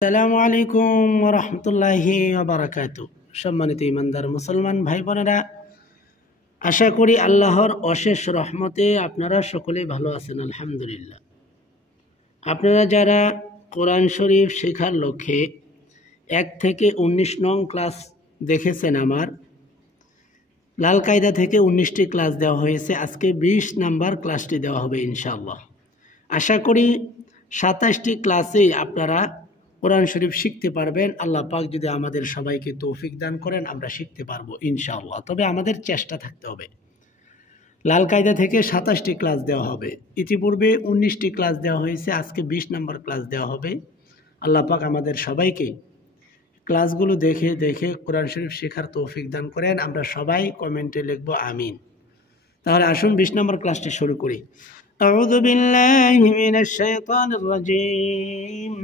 আসসালামু আলাইকুম ওয়া রাহমাতুল্লাহি ওয়া বারাকাতুহু। সম্মানিত ইমানদার মুসলমান ভাই বোনেরা, আশা করি আল্লাহর অশেষ রহমতে আপনারা সকলেই ভালো আছেন আলহামদুলিল্লাহ। আপনারা যারা কোরআন শরীফ শেখার লক্ষ্যে 1 থেকে 19 নং ক্লাস দেখেছেন, আমার লাল কায়দা থেকে 19টি ক্লাস দেওয়া হয়েছে। আজকে 20 নাম্বার ক্লাসটি দেওয়া হবে ইনশাআল্লাহ। আশা করি 27টি ক্লাসেই আপনারা কোরআন শরীফ শিখতে পারবেন। আল্লাহ পাক যদি আমাদের সবাইকে তৌফিক দান করেন, আমরা শিখতে পারবো ইনশাআল্লাহ। তবে আমাদের চেষ্টা থাকতে হবে। লাল কায়দা থেকে 27টি ক্লাস দেওয়া হবে। ইতিপূর্বে 19টি ক্লাস দেওয়া হয়েছে, আজকে 20 নম্বর ক্লাস দেওয়া হবে। আল্লাহ পাক আমাদের সবাইকে ক্লাসগুলো দেখে দেখে কোরআন শরীফ শেখার তৌফিক দান করেন। আমরা সবাই কমেন্টে লিখবো আমিন। তাহলে আসুন 20 নম্বর ক্লাসটি শুরু করি। আউযু বিল্লাহি মিনাশ শাইতানির রাজীম।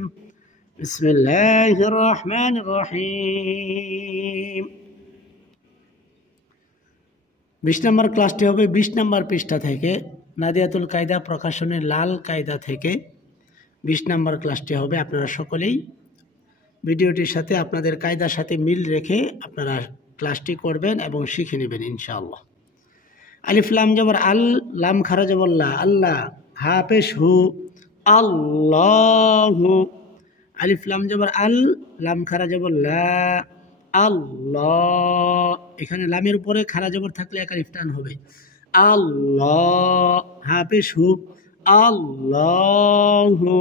বিসমিল্লাহির রহমানির রহিম। 20 নম্বর ক্লাসটি হবে 20 নম্বর পৃষ্ঠা থেকে, নাদিয়াতুল কায়দা প্রকাশনের লাল কায়দা থেকে 20 নম্বর ক্লাসটি হবে। আপনারা সকলেই ভিডিওটির সাথে আপনাদের কায়দার সাথে মিল রেখে আপনারা ক্লাসটি করবেন এবং শিখে নেবেন ইনশাআল্লাহ। আলিফ লাম জবর আল, লাম খারা জবর লা, আল্লাহ, হা পেশ হু, আল্লাহু। আলিফ লাম জবর আল, লাম খারা জবর লা, আল্লাহ। এখানে লামের উপরে খারা জবর থাকলে এক আলিফ টান হবে। আল্লাহ, হা পেশ হু, আল্লাহু।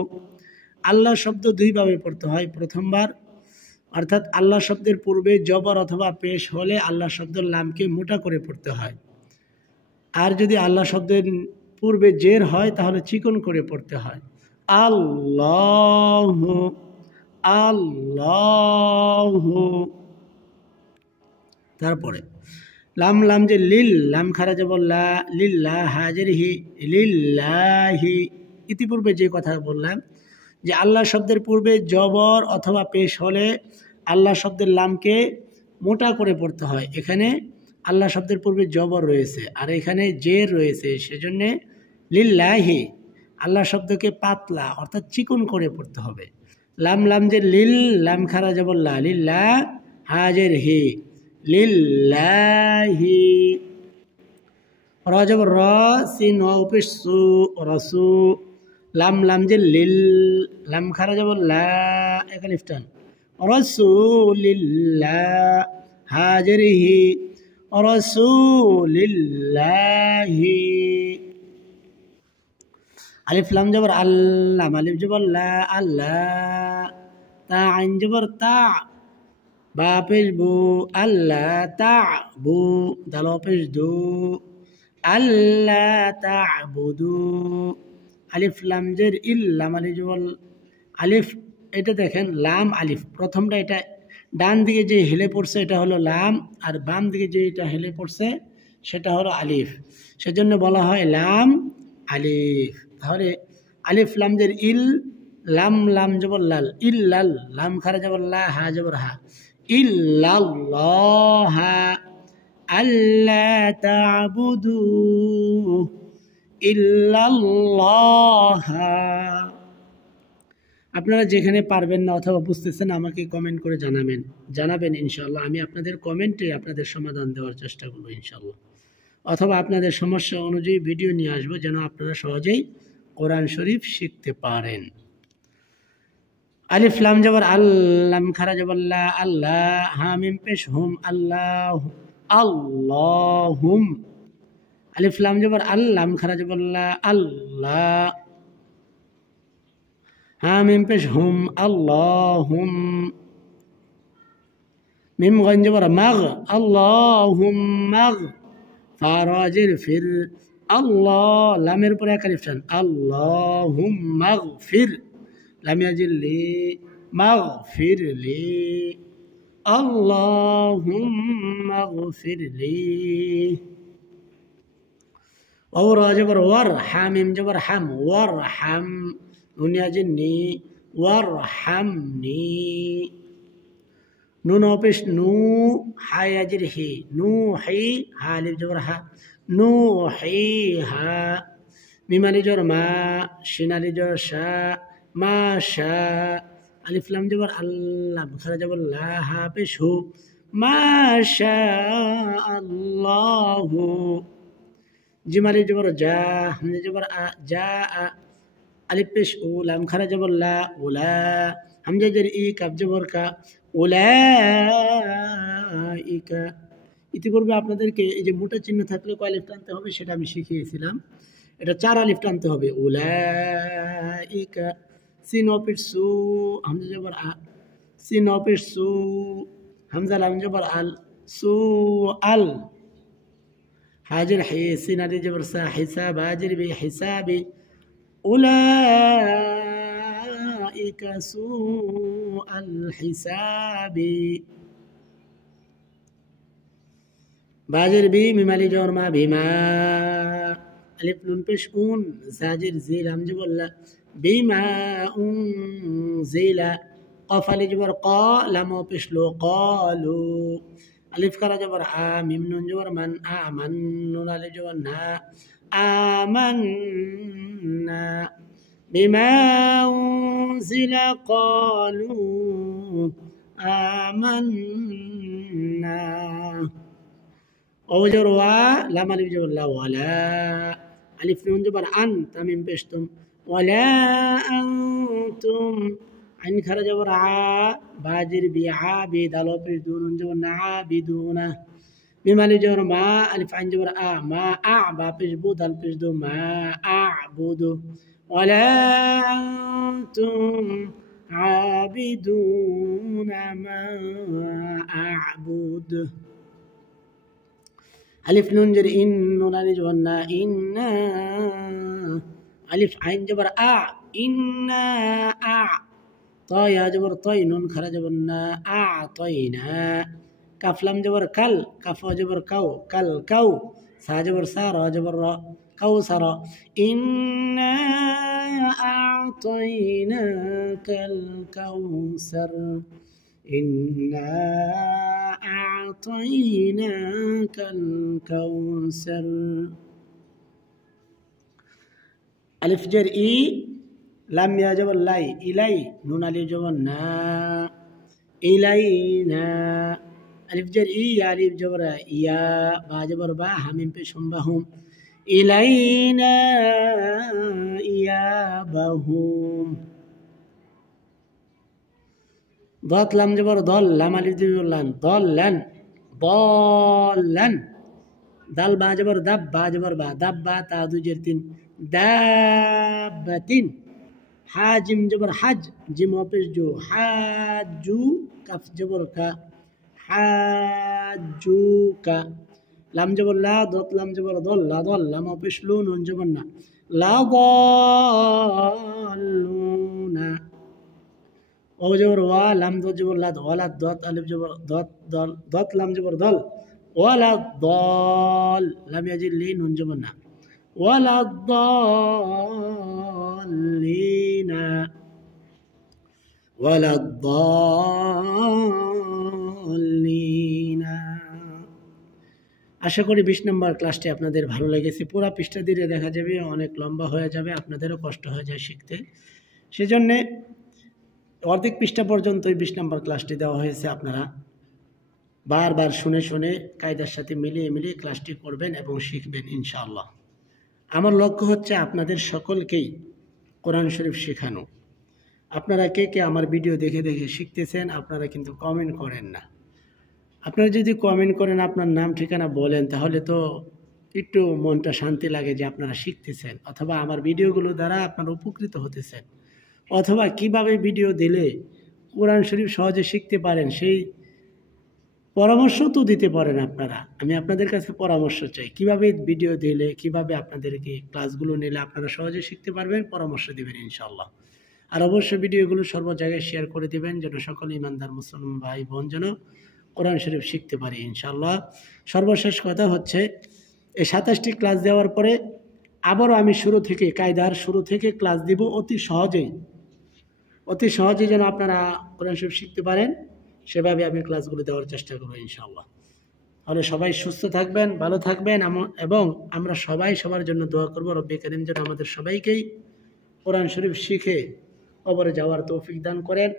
আল্লাহ শব্দ দুইভাবে পড়তে হয়। প্রথমবার অর্থাৎ আল্লাহ শব্দের পূর্বে জবর অথবা পেশ হলে আল্লাহ শব্দের লামকে মোটা করে পড়তে হয়। আর যদি আল্লাহ শব্দের পূর্বে জের হয় তাহলে চিকন করে পড়তে হয়। আল্লাহু, আল্লাহু। তারপরে লাম, লাম যে লিল, লাম খারা জবর লা, লিল্লাহ, হাজের হি, লিল্লাহি। ইতিপূর্বে যে কথা বললাম যে আল্লাহ শব্দের পূর্বে জবর অথবা পেশ হলে আল্লাহ শব্দের লামকে মোটা করে পড়তে হয়। এখানে আল্লাহ শব্দের পূর্বে জবর রয়েছে আর এখানে জের রয়েছে, সেজন্যে লিল্লাহি আল্লাহ শব্দকে পাতলা অর্থাৎ চিকন করে পড়তে হবে। লাম, লাম যে লিল, লাম খারা জবর লা, লিল্লাহ, হাজের হি, লিল্লাহি। র জবর র, সিন ওয়া পেশ সু, রসু। লাম, লাম যে লিল, লাম খারা জবর লা, এক আলিফ টান, রাসূলিল্লাহ, হাজরিহি, রাসূলিল্লাহি। আলিফ লাম জবর আল্লাহ, আলিফ জবর লা, আল্লাহ। তা আইন জবর তা, বা পেশ বু, আল্লাহ তা বু, দাল পেশ দু, আল্লাহ তা'বুদু। আলিফ লাম জের ইল, লাম আলিফ জবর আলিফ। এটা দেখেন লাম আলিফ, প্রথমটা এটা ডান দিকে যে হেলে পড়ছে এটা হলো লাম, আর বাম দিকে যে এটা হেলে পড়ছে সেটা হলো আলিফ, সেজন্য বলা হয় লাম আলিফ। তাহলে আলিফ লাম জের ইল, লাম, লাম জবর লাল, ইল্লাল, লাম খারা জবর লা, হা জবর হা, ইল্লাল্লাহ, আল্লা তা'বুদু ইল্লাল্লাহ। আপনারা যেখানে পারবেন না অথবা বুঝতেছেন আমাকে কমেন্ট করে জানাবেন ইনশাআল্লাহ। আমি আপনাদের কমেন্টে আপনাদের সমাধান দেওয়ার চেষ্টা করব ইনশাআল্লাহ, অথবা আপনাদের সমস্যা অনুযায়ী ভিডিও নিয়ে আসবো যেন আপনারা সহজেই কোরআন শরীফ শিখতে পারেন। আলিফ লাম জবর আল, লাম খারা জবর লা, আল্লাহ, হা মিম পেশ হুম, আল্লাহ, আল্লাহুম। আলিফ লাম জবর আল, লাম খারা জবর লা, আল্লাহ, হা মিম পেশ হুম, আল্লাহুম। মিম গইন জবর মাগ, আল্লাহুম মাগ। ফা রা জের ফির, আল্লাহ, লামের পরে এক আলিফ টান, আল্লাহুম মাগফির, লাম ইয়াজিল লি, মাগফির লি, আল্লাহুম মাগফির লি। ওয়া রা জবর ওয়ার, হা মিম জবর হাম, ওয়ার হাম, নুন ইয়াজিল নি, ওয়ার হামনি। নুন পেশ নু, হা ইয়াজিল হি, নু হি, হা আলিফ জবর হা, নু হি হা। মিম আলিফ জবর মা, শিন আলিফ জবর শা, মা শা, আলিফ লাম জবর আল্লাহ খারা জবর লা হা পেশ হু মাশা আল্লাহু জিম আলিফ জবর জা হামজা জবর আ জা আ আলিফ পেশ উ লাম খারা জবর লা উলা হামজা জের ই কাফ জবর কা উলাইকা। ইতিপূর্বে আপনাদেরকে এই যে মোটা চিহ্ন থাকলে কয় আলিফ টানতে হবে সেটা আমি শিখিয়েছিলাম। এটা 4 আলিফ টানতে হবে। উলাইকা সিন অফিস সু হামজা জবর আ সিন অফিস সু হামজা লাম জবর আল সু আল হাজির হি সিন আলিফ জবর সা হিসাব হাজির বি হিসাবি উলাইকা সু আল হিসাবি বাজির বি মিমালি জবর মা বিমা আলিফ নুন পেশ উন জাজির জি লাম জবর লা বিমা উনজিলা قاف আলিফ জবর কা লাম পেশ লো قالو আলিফ খারা জবর আ মিম নুন জবর মান আমান নুন আলিফ জবর না আমান্না বিমা উনজিলা قالو আমান্না ওজর ওয়া লাম আলিফ জবর লা ওয়ালা আলিফ নুন জবর আন তামিম পেশতুম ওয়ালা আনতুম আইন খারা জবর আ বাজির বি আবি দাল পেশ দুন নুন জবর না আবিদুনা মিম আলিফ জবর মা আলিফ আইন জবর আ মা আ বা পেশ বু দাল পেশ দু মা আবুদু ওয়ালা আনতুম আবিদুনা মা আবুদ আলিফ নুন জের ইন নুন আলিফ জবর না ইন্না আলিফ আইন জবর আ ইন্না আ তা ইয়া জবর তাই নুন খারা জবর না আ তাইনা কাফ লাম জবর কাল কাফ জবর কাউ কাল কাউ সা জবর সা রা জবর রা কাউসারা ইন্না আ'তাইনাকাল কাউসার ইন্না আ'তাইনাকাল কাউসার আলিফ জের ই লাম ইয়া জবর লাই ইলাই নুন আলিফ জবর না ইলাইনা আলিফ জের ই আলিফ জবর ইয়া বা জবর বা হামিম পে শুনবাহুম ইলাইনা ইয়াবাহুম ضاد لام جبر ضل لام الف جبر لان ضلن ضلن دال با جبر دب با جبر با دب با تا دو جرتين دابتين حاجم جبر حج جيم واپس جو حاجو كف جبر کا حاجوك لام جبر لا ضاد لام جبر ضل لا ضل لام واپس لو نون جبر نا لا ضالون او جبر وا لام دو جبر لا ولا ضاد الف جبر ضاد ضل ضاد لام جبر ضل ولا الضال لم يجد لي نون جبر نا ولا الضالين ولا الضالين আশা করি 20 নম্বর ক্লাসটি আপনাদের ভালো লেগেছে। পুরো পৃষ্ঠা দিয়ে দেখা যাবে অনেক লম্বা হয়ে যাবে, আপনাদেরও কষ্ট হয়ে যায় শিখতে। সেজন্য অর্ধেক পৃষ্ঠা পর্যন্ত 20 নম্বর ক্লাসটি দেওয়া হয়েছে। আপনারা বারবার শুনে শুনে কায়দার সাথে মিলিয়ে মিলিয়ে ক্লাসটি করবেন এবং শিখবেন ইনশাআল্লাহ। আমার লক্ষ্য হচ্ছে আপনাদের সকলকেই কোরআন শরীফ শেখানো। আপনারা কে কে আমার ভিডিও দেখে দেখে শিখতেছেন আপনারা কিন্তু কমেন্ট করেন না। আপনারা যদি কমেন্ট করেন, আপনার নাম ঠিকানা বলেন, তাহলে তো একটু মনটা শান্তি লাগে যে আপনারা শিখতেছেন, অথবা আমার ভিডিওগুলো দ্বারা আপনারা উপকৃত হতেছেন, অথবা কিভাবে ভিডিও দিলে কোরআন শরীফ সহজে শিখতে পারেন সেই পরামর্শ তো দিতে পারেন আপনারা। আমি আপনাদের কাছে পরামর্শ চাই, কিভাবে ভিডিও দিলে, কিভাবে আপনাদেরকে ক্লাসগুলো নিলে আপনারা সহজে শিখতে পারবেন, পরামর্শ দিবেন ইনশাআল্লাহ। আর অবশ্যই ভিডিওগুলো সর্ব জায়গায় শেয়ার করে দিবেন, যেন সকল ইমানদার মুসলমান ভাই বোন যেন কোরআন শরীফ শিখতে পারি ইনশাআল্লাহ। সর্বশেষ কথা হচ্ছে, এই 27টি ক্লাস দেওয়ার পরে আবারও আমি শুরু থেকে কায়দার শুরু থেকে ক্লাস দিব, অতি সহজেই যেন আপনারা কোরআন শরীফ শিখতে পারেন, সেভাবে আমি ক্লাসগুলো দেওয়ার চেষ্টা করব ইনশাআল্লাহ। তাহলে সবাই সুস্থ থাকবেন, ভালো থাকবেন, এবং আমরা সবাই সবার জন্য দোয়া করব রব্বে কারীম যেন আমাদের সবাইকেই কোরআন শরীফ শিখে কবরে যাওয়ার তৌফিক দান করেন।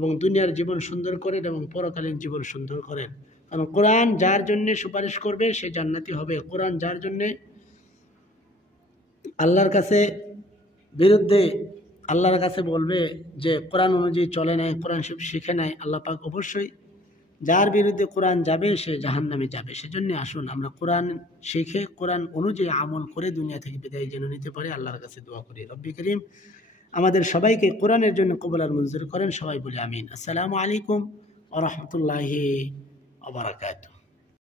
এবং দুনিয়ার জীবন সুন্দর করেন এবং পরকালীন জীবন সুন্দর করেন। কারণ কোরআন যার জন্য সুপারিশ করবে সে জান্নাতি হবে। কোরআন যার জন্যে আল্লাহর কাছে বিরুদ্ধে আল্লাহর কাছে বলবে যে কোরআন অনুযায়ী চলে নাই, কোরআন শিখে নাই, আল্লাহ পাক অবশ্যই যার বিরুদ্ধে কোরআন যাবে সে জাহান্নামে যাবে। সেজন্য আসুন আমরা কোরআন শিখে কোরআন অনুযায়ী আমল করে দুনিয়া থেকে বিদায় যেন নিতে পারি। আল্লাহর কাছে দোয়া করি রব্বি করিম আমাদের সবাইকে কোরআনের জন্য কবুল আর মঞ্জুর করেন। সবাই বলি আমিন। আসসালামু আলাইকুম ওয়া রাহমাতুল্লাহি ওয়া বারাকাতুহু।